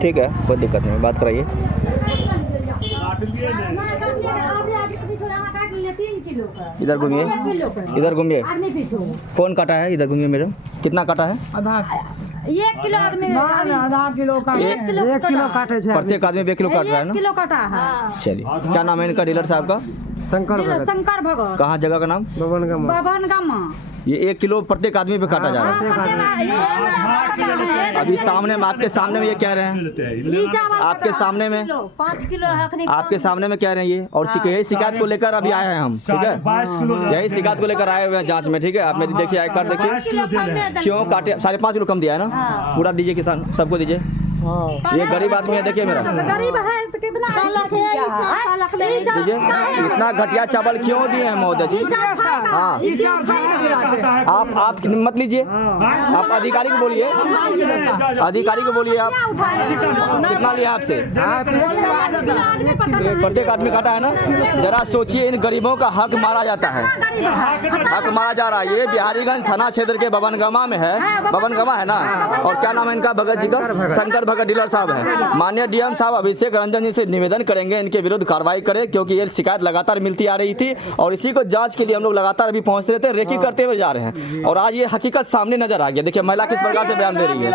ठीक है, कोई दिक्कत नहीं, बात कराइए। इधर घूमिए, इधर घूमिए। कौन काटा है? इधर घूमिए मैडम। कितना काटा है? आधा 1 किलो आदमी आधा किलो का 1 किलो काटे छे। प्रत्येक आदमी 1 किलो काट रहा है 1 ना? किलो काटा है। चलिए, क्या नाम है इनका डीलर साहब का? शंकर भगत कहाँ जगह का नाम? बबन गामा। ये 1 किलो प्रत्येक आदमी पे काटा जा रहा है। अभी सामने में, आपके सामने में ये कह रहे हैं, आपके सामने में 5 किलो है, आपके सामने में कह रहे हैं ये, और यही शिकायत को लेकर अभी आए हैं हम, ठीक है? यही शिकायत को लेकर आए हुए हैं जांच में, ठीक है? आपने देखिए आई कार्ड देखिए, क्यों काटे? 5.5 किलो कम दिया है ना? पूरा दीजिए, किसान सबको दीजिए। ये गरीब आदमी है, देखिए मेरा गरीब है तो कितना दीजिए। इतना घटिया चावल क्यों दिए हैं महोदय जी? हाँ, आप मत लीजिए, आप अधिकारी को बोलिए, अधिकारी को बोलिए। आप कितना लिया आपसे? प्रत्येक आदमी काटा है ना? जरा सोचिए, इन गरीबों का हक मारा जाता है, हक मारा जा रहा है। ये बिहारीगंज थाना क्षेत्र के बबनगमा में है, बबनगमा है ना? और क्या नाम है इनका? भगत जी का? शंकर भगत डीलर साहब है। माननीय डीएम साहब अभिषेक रंजन जी से निवेदन करेंगे इनके विरुद्ध कार्रवाई करें, क्योंकि ये शिकायत लगातार मिलती आ रही थी और इसी को जांच के लिए हम लोग लगातार अभी पहुंच रहे थे, रेकी करते हुए जा रहे हैं, और आज ये हकीकत सामने नजर आ गया। देखिए महिला किस प्रकार से बयान दे रही है।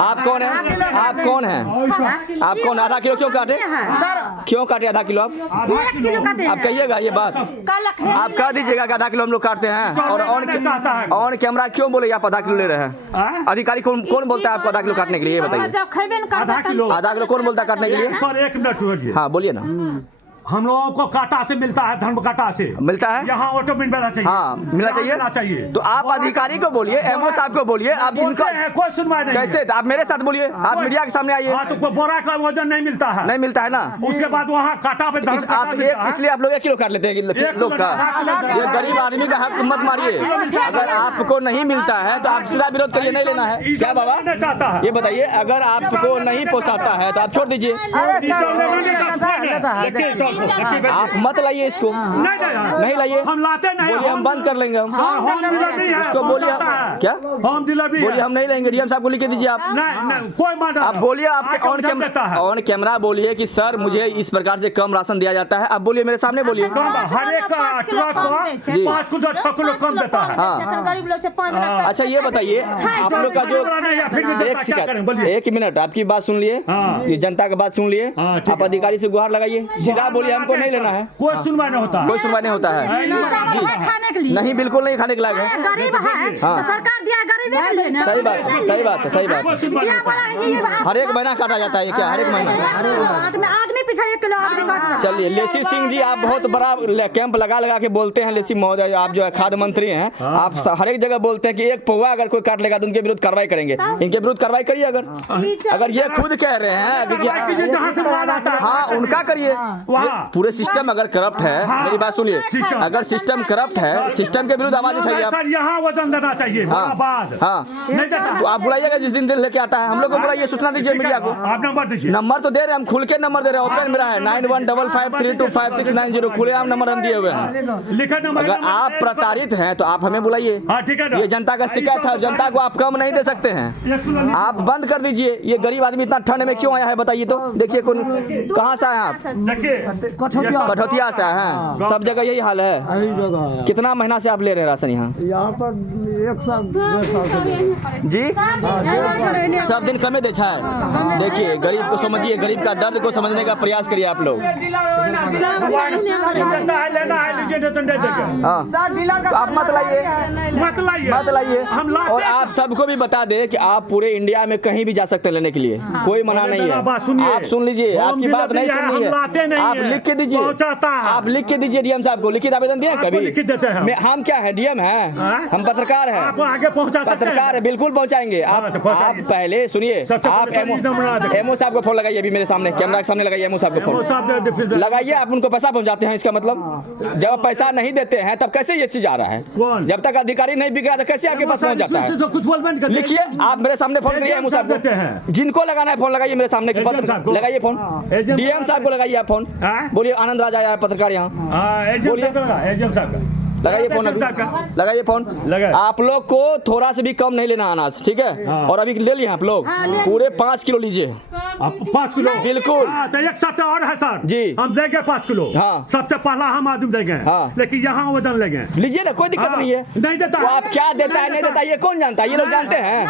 आप कौन है? आप कौन है? आप कौन? आधा किलो क्यों काटे? क्यों काटे आधा किलो? आप कहिएगा ये बात, आप कह दीजिएगा कि आधा किलो हम लोग काटते हैं, और ऑन कैमरा क्यों बोले आप आधा किलो ले रहे हैं? अधिकारी कौन बोलता है आपको आधा किलो काटने के लिए? ये बताइए। आधा किलो कौन बोलता है काटने के लिए? सर 1 मिनट रुकिए। हाँ बोलिए ना। हम लोगों को काटा से मिलता है, धर्म काटा से मिलता है, यहाँ ऑटो मिलना चाहिए। हाँ मिलना चाहिए। तो आप अधिकारी को बोलिए, एमओ साहब को बोलिए, आप इनका कोई सुनवाई नहीं। कैसे? आप मेरे साथ बोलिए, आप मीडिया के सामने आइए। हाँ, तो कोई बोरा का वजन नहीं मिलता है, नहीं मिलता है ना? उसके बाद वहाँ काटा पे धर्म आप इसलिए आप लोग 1 किलो काट लेते हैं लोग का। ये गरीब आदमी का हक मत मारिए। अगर आपको नहीं मिलता है तो आप सीधा विरोध करिए, नहीं लेना है क्या बाबा? चाहता ये बताइए, अगर आपको नहीं पोसाता है तो आप छोड़ दीजिए, आप मत लाइए इसको, नहीं लाइए। हम लाते नहीं, बोलिए हम बंद कर लेंगे। हम इसको बोलिए, क्या होम डिलीवरी बोलिए हम नहीं लेंगे। डीएम साहब को लिख के दीजिए। आप नहीं कोई मदद, आप बोलिए, आपके ऑन कैमरा बोलिए कि सर मुझे इस प्रकार से कम राशन दिया जाता है। आप बोलिए, मेरे सामने बोलिए। हर एक ट्रक को 5 किलो 6 किलो कम देता है। हाँ गरीब लोग से 5 मिनट। अच्छा ये बताइए, आप लोग का जो एक मिनट, आपकी बात सुन लिए, ये जनता की बात सुन लिए, आप अधिकारी से गुहार लगाइए, सीधा बोलिए हमको नहीं लेना है। कोई सुनवाई नहीं होता, कोई सुनवाई नहीं होता है। खाने के लिए नहीं, बिल्कुल नहीं खाने के लायक है। गरीब है तो सरकार दिया, गरीब के लिए ना। सही बात है, सही बात है, सही बात है। हर एक महीना काटा जाता है क्या? हर एक महीना आदमी पीछे 1 किलो आदमी काट। चलिए लेसी सिंह जी, आप बहुत बड़ा कैंप लगा के बोलते हैं। लेसी महोदय, आप जो है खाद्य मंत्री हैं, आप हर एक जगह बोलते हैं कि 1 पौवा अगर कोई काट लेगा तो उनके विरुद्ध कार्रवाई करेंगे। इनके विरुद्ध कार्रवाई करिए। अगर ये खुद कह रहे हैं जहाँ से माल आता है, हाँ उनका करिए। पूरे सिस्टम अगर करप्ट है, मेरी बात सुनिए, अगर सिस्टम करप्ट है, सिस्टम के विरुद्ध आवाज उठाइए आप। यहाँ वजन देना चाहिए। हाँ नहीं देता तो आप बुलाइएगा जिस दिन लेके आता है, हम लोग को बुलाइए, सूचना दीजिए मीडिया को। आप नंबर दीजिए। नंबर तो दे रहे हैं, हम खुल के नंबर दे रहे हैं, ओपन मेरा है 9155325690, खुलेआम नंबर हम दिए हुए हैं। लिखा नंबर। अगर आप प्रताड़ित हैं तो आप हमें बुलाइए। ठीक है, ये जनता का शिकायत है, जनता को आप कम नहीं दे सकते हैं, आप बंद कर दीजिए। ये गरीब आदमी इतना ठंड में क्यों आया है बताइए तो? देखिए कौन, कहाँ से आए हैं आप? कठौतिया से आए हैं। सब जगह यही हाल है। कितना महीना से आप ले रहे हैं राशन यहाँ पर? 1 साल 1.5 साल से जी। सब दिन कमे देखा है। देखिए गरीब को समझिए, गरीब का दर्द को समझने का प्रयास करिए आप लोग। आप मत लाइए। और आप सबको भी बता दें कि आप पूरे इंडिया में कहीं भी जा सकते हैं लेने के लिए, कोई मना नहीं है। आप सुन लीजिए, आपकी बात नहीं सुन है, आप लिख के दीजिए, आप लिख के दीजिए डीएम साहब को। लिखित आवेदन दिए कभी? लिखित देते हैं। हम क्या है, डीएम है, हम पत्रकार हैं, आगे पहुंचा पत्रकार है, बिल्कुल पहुंचाएंगे। आप पहले सुनिए, आप एमओ साहब को फोन लगाइए, अभी मेरे सामने कैमरा के सामने लगाइए, एमओ साहब को फोन लगाइए। आप उनको पैसा पहुंचाते हैं, इसका मतलब जब आप पैसा नहीं देते हैं तब कैसे ये चीज आ रहा है? जब तक अधिकारी नहीं बिक रहा तो कैसे आपके पास पहुंच जाता है? लिखिए, आप मेरे सामने फोन करिए, एमओ साहब को, जिनको लगाना है फोन लगाइए, मेरे सामने लगाइए फोन, डीएम साहब को लगाइए आप फोन, बोलिए आनंद राजा आया पत्रकार यहाँ, बोलिए लगाइए फोन अभी, लगाइए फोन। लगाए। आप लोग को थोड़ा से भी कम नहीं लेना अनाज, ठीक है? और अभी ले लिए आप लोग पूरे 5 किलो लीजिए। 5 किलो बिल्कुल। तो एक साथ और है सर जी। हम देंगे 5 किलो। हाँ। सबसे पहला हम आदमी देंगे। हाँ। लेकिन यहाँ वजन लेंगे। लीजिए ना, कोई दिक्कत हाँ। नहीं है। नहीं देता वो आप क्या देता है नहीं देता ये कौन जानता है? ये लोग जानते हैं।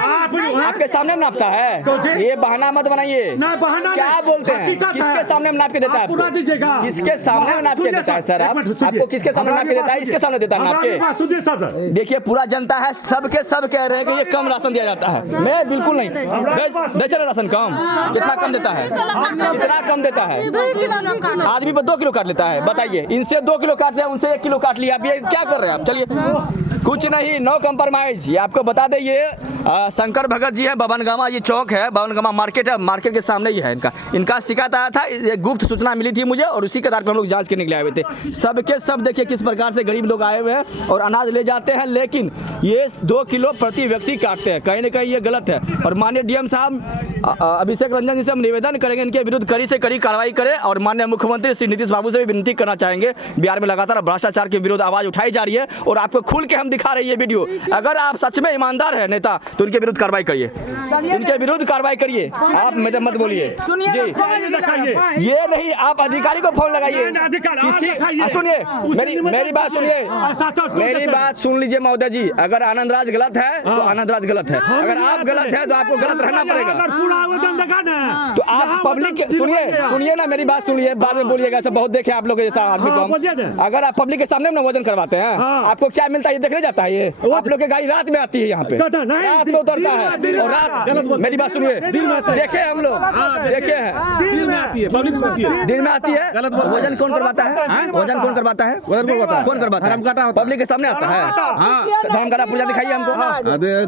आपके सामने नापता तो जी। है। ये बहाना मत बनाइए। ना बहाना क्या नहीं, बोलते हैं? हकीकत किसके है। सामने नाप के देता है आप पूरा आपको? दीजिएगा। किसके सामने नाप के सुनिए देता है सर, सर? एक आप मिनट सुनिए। आपको किसके सामने नाप के देता है? इसके सामने देता है नाप के? सुनिए सर, देखिए पूरा जनता है, सबके सब कह रहे हैं कि ये कम राशन दिया जाता है। मैं बिल्कुल नहीं। दे चले राशन कम, कितना कम देता है? कितना कम देता है? आदमी पर 2 किलो काट लेता है। बताइए, इनसे 2 किलो काट लिया, उनसे 1 किलो काट लिया। आप ये क्या कर रहे हैं आप? चलिए, कुछ नहीं, नो कंप्रोमाइज। ये आपको बता दें, ये शंकर भगत जी है, बबनगामा ये चौक है, बबनगामा मार्केट है, मार्केट के सामने ही है इनका शिकायत आया था। ये गुप्त सूचना मिली थी मुझे और उसी के आधार पर हम लोग जांच करने के लिए आए हुए थे। सबके सब देखिए किस प्रकार से गरीब लोग आए हुए हैं और अनाज ले जाते हैं, लेकिन ये 2 किलो प्रति व्यक्ति काटते हैं। कहीं ना कहीं ये गलत है और माननीय डीएम साहब अभिषेक रंजन जी से हम निवेदन करेंगे इनके विरुद्ध कड़ी से कड़ी कार्रवाई करें और माननीय मुख्यमंत्री श्री नीतीश बाबू से भी विनती करना चाहेंगे। बिहार में लगातार भ्रष्टाचार के विरुद्ध आवाज उठाई जा रही है और आपको खुल के हम दिखा रहे हैं ये वीडियो। अगर आप सच में ईमानदार है नेता तो उनके विरुद्ध कार्रवाई करिए, इनके विरुद्ध कार्रवाई करिए। आप मैडम मत बोलिए जी, ये नहीं, आप अधिकारी को फोन लगाइए। सुनिए मेरी बात सुनिए, मेरी बात सुन लीजिए महोदय जी। अगर आनंद राज गलत है तो आनंद राज गलत है, अगर आप गलत है तो आपको गलत रहना पड़ेगा। तो आप पब्लिक सुनिए ना, मेरी बात सुनिए, बाद में बोलिएगा। सब बहुत देखे आप लोग जैसा आदमी को। अगर आप पब्लिक के सामने ना वजन करवाते हैं, आपको क्या मिलता है ये देखने जाता है? ये आप लोग की गाड़ी रात में आती है यहाँ पे, रात में उतरता है और रात, मेरी बात सुनिए, देखे हम लोग देखे हैं, दिन में आती है, पब्लिक से पूछिए। दिन में आती है। गलत वजन कौन करवाता है? वजन कौन करवाता है? कौन करवाता है? धर्मकाटा होता है। पब्लिक के सामने आता है। हाँ। धर्मकाटा पूजा दिखाइए हमको,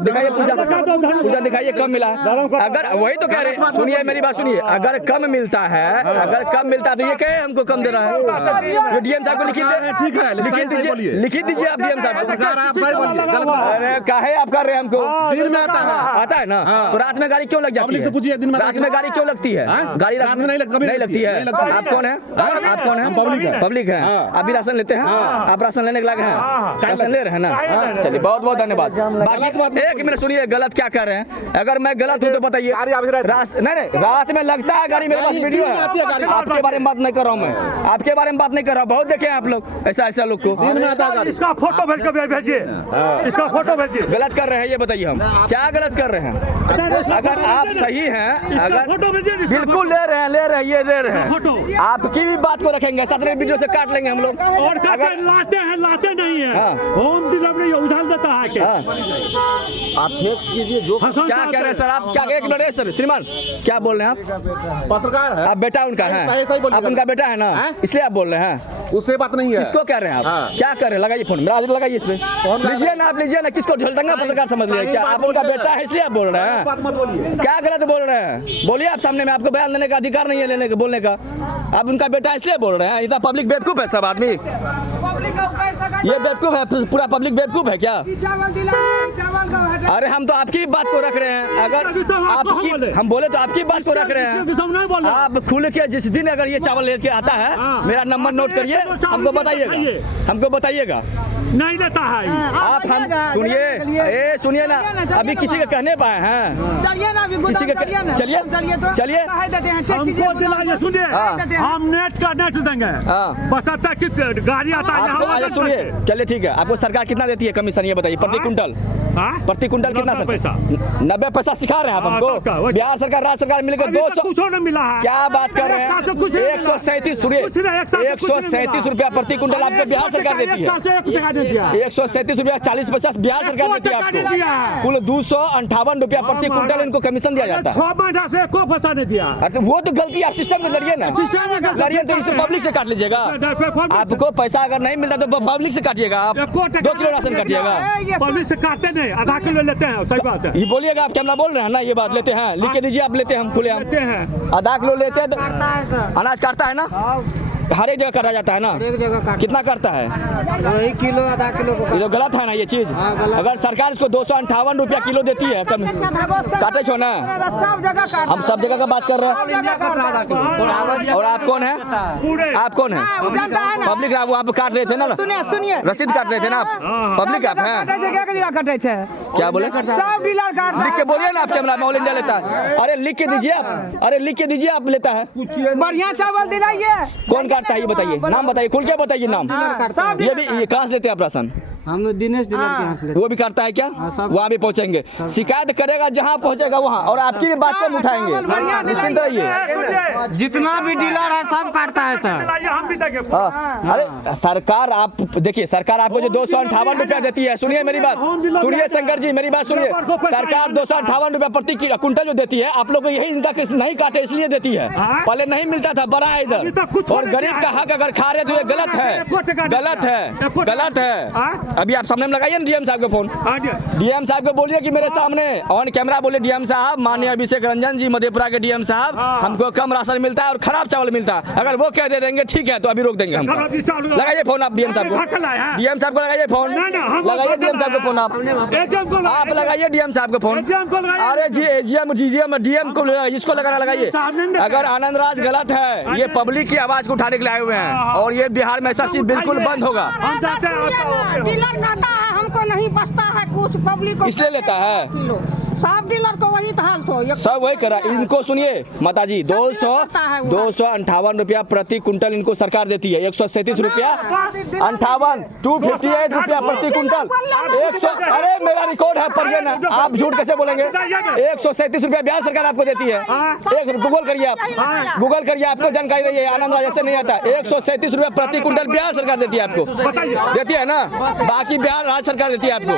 दिखाइए पूजा दिखाइए कम मिला है। अगर वही तो कह रहे हैं, सुनिए मेरी बात सुनिए, अगर कम मिलता है, अगर कम मिलता है तो ये कहे हमको कम दे रहा है। जो डीएम साहब को लिखित दे, ठीक है, लिखित दीजिए आप डीएम साहब को। अरे काहे आप कर रहे हैं हमको? दिन में आता है ना, तो रात में गाड़ी क्यों लग जाती पब्लिक से है? पूछिए, दिन में रात में गाड़ी क्यों लगती है? गाड़ी रात में नहीं लगती है। आप कौन है? आप कौन है? पब्लिक है। आप भी राशन लेते हैं? आप राशन लेने के लायक हैं? राशन ले रहे हैं ना? चलिए, बहुत बहुत धन्यवाद। बाकी एक मिनट सुनिए, गलत क्या कर रहे हैं? अगर मैं गलत हूँ तो बताइए। नहीं, रात में लगता है गाड़ी, मेरे पास वीडियो है। आपके बारे में बात नहीं कर रहा हूँ मैं, आपके बारे में बात नहीं कर रहा हूँ। बहुत देखे आप लोग ऐसा लोग को। इसका फोटो भेज कर भेजिए, इसका फोटो भेजिए। गलत कर रहे हैं ये बताइए, हम क्या गलत कर रहे हैं? अगर आप सही हैं, अगर बिल्कुल ले रहे हैं, ये ले रहे हैं, आपकी भी बात को रखेंगे, साथ में वीडियो से काट लेंगे हम लोग। और अगर लाते नहीं है, होम डिलीवरी उठाल देता है क्या? आप फिक्स कीजिए जो क्या कह रहे हैं सर? आप क्या एक मिनट सर, श्रीमान क्या बोल रहे हैं आप? पत्रकार है आप बेटा उनका है? आप उनका बेटा है ना, इसलिए आप बोल रहे हैं। उससे बात नहीं है। किसको कह रहे हैं आप? क्या कर रहे हैं? लगाइए फोन, मेरा लगाइए इस पे, लीजिए ना, आप लीजिए ना। किसको ढोलदंगा पत्रकार समझ लिया क्या? आप उनका बेटा है इसलिए आप बोल रहे हैं? क्या गलत बोल रहे हैं? बोलिए आप सामने में, आपको बयान देने का अधिकार नहीं है, लेने का, बोलने का। आप उनका बेटा इसलिए बोल रहे हैं? इतना पब्लिक बेवकूफ है सब आदमी, ये बेवकूफ है, पूरा पब्लिक बेवकूफ है क्या? अरे हम तो आपकी बात को रख रहे हैं। अगर आपकी हम बोले तो आपकी बात को रख रहे हैं। आप खुल के जिस दिन अगर ये चावल लेके आता है, मेरा नंबर नोट करिए, हमको बताइएगा। नहीं देता है। आप हम सुनिए ना, अभी किसी के कहने पाए हैं? चलिए ना, अभी किसी के चलिए हमको दिलाइए, सुनिए, हम नेट देंगे, बस कि गाड़ी आता है। सुनिए, चलिए ठीक है। आपको सरकार कितना देती है कमीशन ये बताइए? प्रति कुंटल कितना पैसा? 90 पैसा सिखा रहे हैं आप हमको? बिहार सरकार, राज्य सरकार मिलकर 200 कुछ नहीं मिला है। क्या बात कर रहे हैं? 137 रुपया प्रति कुंटल आपको बिहार सरकार देती है। 137 रुपया 40 पैसा बिहार सरकार देती है आपको। कुल 258 रुपया प्रति कुंटल इनको कमीशन दिया जाता है। 6 महीना से कोई पैसा नहीं दिया। अरे वो तो गलती आप सिस्टम में लड़िए ना, लड़िए तो इसे पब्लिक से काट लीजिएगा। आपको पैसा अगर नहीं मिलता तो पब्लिक से काटिएगा, आप 2 किलो राशन काटिएगा। पब्लिक से काटते नहीं, आधा किलो लेते हैं, सही बात है। ये बोलिएगा आप, कैमरा बोल रहे हैं ना, ये बात लेते हैं, लिख के दीजिए आप। लेते हैं हम खुले, हम आधा किलो लेते हैं तो अनाज काटता है ना। हर एक जगह काटा जाता है ना? एक जगह काट कितना करता है? वही किलो आधा किलो को ये तो गलत है ना ये चीज। हाँ, गलत। अगर सरकार इसको 258 रुपया किलो देती है तब काटे छो ना। सब जगह हम सब जगह का बात कर रहे हैं। और आप कौन है? पूरे आप कौन है? पब्लिक आप वहाँ पे काट रहे थे ना, सुनिए रसीद काट रहे थे ना आप? पब्लिक आप हैं? कटे थे क्या बोले? सब डीलर काट लिख के बोलिए ना, आप कैमरा में ऑल इंडिया लेता है। अरे लिख के दीजिए आप, अरे लिख के दीजिए आप लेता है। बढ़िया चावल दिलाइए। कौन काटता है ये बताइए, नाम बताइए, खुल के बताइए नाम। ये भी ये कहाँ से लेते हैं आप राशन? हम लोग दिनेश डीलर के यहाँ से लेते वो भी करता है क्या? सब। वहाँ भी पहुँचेंगे, शिकायत करेगा जहाँ पहुँचेगा वहाँ, और आपकी भी बात हम उठाएंगे, निश्चिंत रहिए। जितना भी डीलर है सब काटता है सर। हम भी देंगे। हाँ, अरे सरकार आप देखिए, सरकार आपको जो 258 रुपया देती है, सुनिए मेरी बात, सुनिए शंकर जी मेरी बात सुनिए। सरकार 258 रुपया प्रति कुंटल जो देती है, आप लोग को यही इनका नहीं काटे इसलिए देती है। पहले नहीं मिलता था, बड़ा है इधर। और गरीब का हक अगर खा रहे तो ये गलत है, गलत है, गलत है। अभी आप सामने में लगाइए ना डीएम साहब का फोन, डीएम साहब को बोलिए कि मेरे सामने ऑन कैमरा बोले, डीएम साहब माननीय अभिषेक रंजन जी मधेपुरा के डीएम साहब, हमको कम राशन मिलता है और खराब चावल मिलता है। अगर वो कह दे देंगे ठीक है तो अभी रोक देंगे हम। लगाइए फोन आप डीएम साहब को, डीएम साहब को लगाइए फोन, लगाइए डीएम साहब को फोन, आप लगाइए डीएम साहब को फोन। अरे जी एजीएम डीएम को इसको लगाना लगाइए। अगर आनंद राज गलत है, ये पब्लिक की आवाज को उठाने के लिए आए हुए हैं और ये बिहार में सब चीज बिल्कुल बंद होगा। डीलर कहता है हमको नहीं बचता है कुछ, पब्लिक को इसलिए लेता है। किलो सब डीलर को वही हाल तो सब वही करा। इनको सुनिए माता जी, 258 रुपया प्रति कुंटल इनको सरकार देती है। 137 रुपया 258 रुपया प्रति कुंटल। 100, अरे मेरा रिकॉर्ड है, पढ़िए ना, आप झूठ कैसे बोलेंगे? 137 रुपया बिहार सरकार आपको देती है। एक गूगल करिए आप, गूगल करिए, आपको जानकारी नहीं है। आनंद राज ऐसे नहीं आता। 137 रुपया प्रति कुंटल बिहार सरकार देती है आपको, देती है ना, बाकी बिहार राज्य सरकार देती है आपको।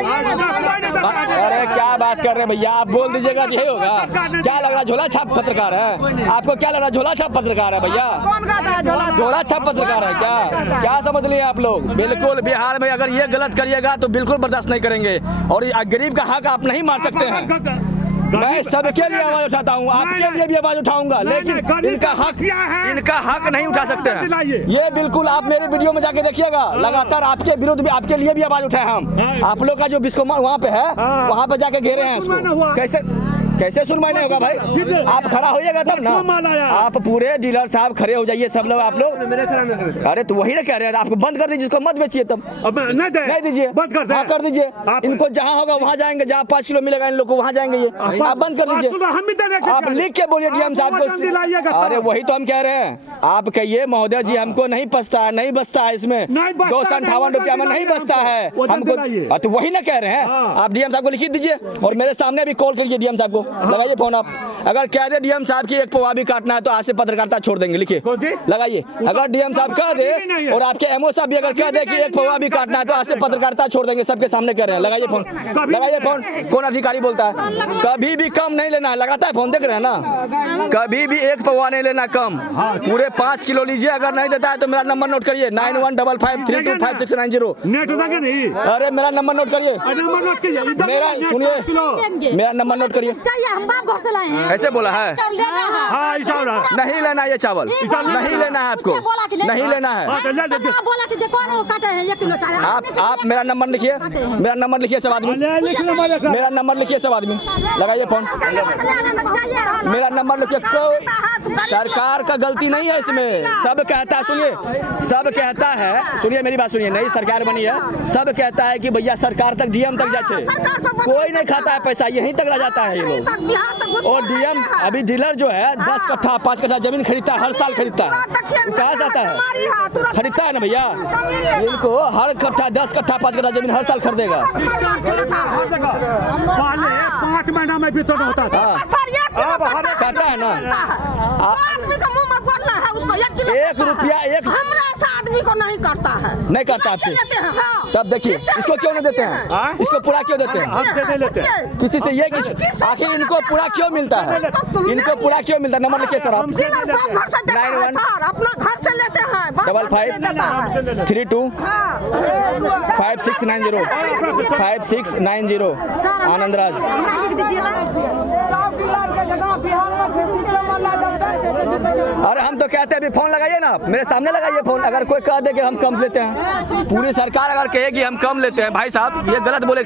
अरे क्या बात कर रहे हैं भैया, आप बोल दीजिएगा यही होगा? क्या लग रहा है झोला छाप पत्रकार है आपको? क्या लग रहा है झोला छाप पत्रकार है भैया? झोला छाप पत्रकार है क्या? क्या समझ लिए आप लोग? बिल्कुल बिहार में अगर ये गलत करिएगा तो बिल्कुल बर्दाश्त नहीं करेंगे। और गरीब का हक आप नहीं मार सकते हैं। मैं सबके लिए आवाज उठाता हूँ, आपके लिए भी आवाज उठाऊंगा, लेकिन इनका हक नहीं उठा सकते हैं। ये बिल्कुल आप मेरे वीडियो में जाके देखिएगा, लगातार आपके विरुद्ध भी, आपके लिए भी आवाज उठाए हम। आप लोग का जो विश्वकर्मा वहाँ पे है, वहाँ पे जाके घेरे हैं उसको। कैसे सुनवाई नहीं होगा भाई? आप खड़ा होइएगा तब ना, आप पूरे डीलर साहब खड़े हो जाइए सब लोग, आप लोग। अरे तो वही ना कह रहे हैं, आपको बंद कर दीजिए, इसको मत बेचिए तब। नहीं दीजिए, बंद कर दे। हाँ कर दीजिए। इनको जहाँ होगा वहाँ जाएंगे, जहाँ 5 किलो मिलेगा इन लोग को वहाँ जाएंगे ये। आप बंद कर लीजिए, आप लिख के बोलिए डीएम साहब को। अरे वही तो हम कह रहे हैं, आप कहिए महोदय जी हमको नहीं बचता है, नहीं बचता है इसमें 258 रुपया में नहीं बचता है हमको। तो वही ना कह रहे हैं, आप डीएम साहब को लिख दीजिए और मेरे सामने भी कॉल करिए डीएम साहब को, लगाइए फोन आप। अगर कह दे डीएम साहब की एक पौवा भी काटना है तो आज से पत्रकारिता छोड़ देंगे, लिखिए लगाइए। अगर डीएम साहब कह दे और आपके एमओ साहब भी अगर कह दे कि एक पौवा भी काटना है तो आज से पत्रकारिता छोड़ देंगे, सबके सामने कह रहे हैं। लगाइए फोन, लगाइए फोन। कौन अधिकारी बोलता है? कभी भी कम नहीं लेना है, लगाता है फोन, देख रहे हैं ना, कभी भी एक पौवा नहीं लेना कम, पूरे 5 किलो लीजिए। अगर नहीं देता है तो मेरा नंबर नोट करिए 9155325690। अरे मेरा नंबर नोट करिए, मेरा सुनिए, मेरा नंबर नोट करिए। ऐसे बोला है? नहीं लेना ये चावल, नहीं लेना है आपको, नहीं लेना है। आप मेरा नंबर लिखिए, मेरा नंबर लिखिए सब आदमी, मेरा नंबर लिखिए सब आदमी, लगाइए फोन, मेरा नंबर लिखिए। सरकार का गलती नहीं है इसमें, सब कहता है, सुनिए सब कहता है, सुनिए मेरी बात सुनिए, नई सरकार बनी है, सब कहता है कि भैया सरकार तक डीएम तक जाते, कोई नहीं खाता है पैसा, यहीं तक रह जाता है ये लोग। और डीएम अभी डीलर जो है 10 कट्ठा 5 कट्ठा जमीन खरीदता है, हर साल खरीदता है, कहाँ जाता है? खरीदता है ना भैया, इनको हर कट्ठा 10 कट्ठा 5 कट्ठा जमीन हर साल खरीदेगा। 5 महीना में वितरण होता था, कहता है ना, आदमी का मुंह में बोलना है उसको 1 किलो 1 रुपया एक हमरा से आदमी को नहीं करता है, नहीं करता आपसे। तब देखिए इसको क्यों नहीं देते हैं, इसको पूरा क्यों देते हैं? किसी से ये आखिर इनको पूरा क्यों मिलता है, इनको पूरा क्यों मिलता है? नंबर लिखिए सर आप, 91 अपना घर से लेते हैं, 5532 5690 5690 आनंद राज। सब डीलर के जगह बिहार में सिस्टम वाला अरे हम तो कहते हैं अभी फोन लगाइए ना, मेरे सामने लगाइए फोन। अगर कोई कह दे कि हम कम लेते हैं, पूरी सरकार अगर कहे कि हम कम लेते हैं, भाई साहब ये गलत बोले।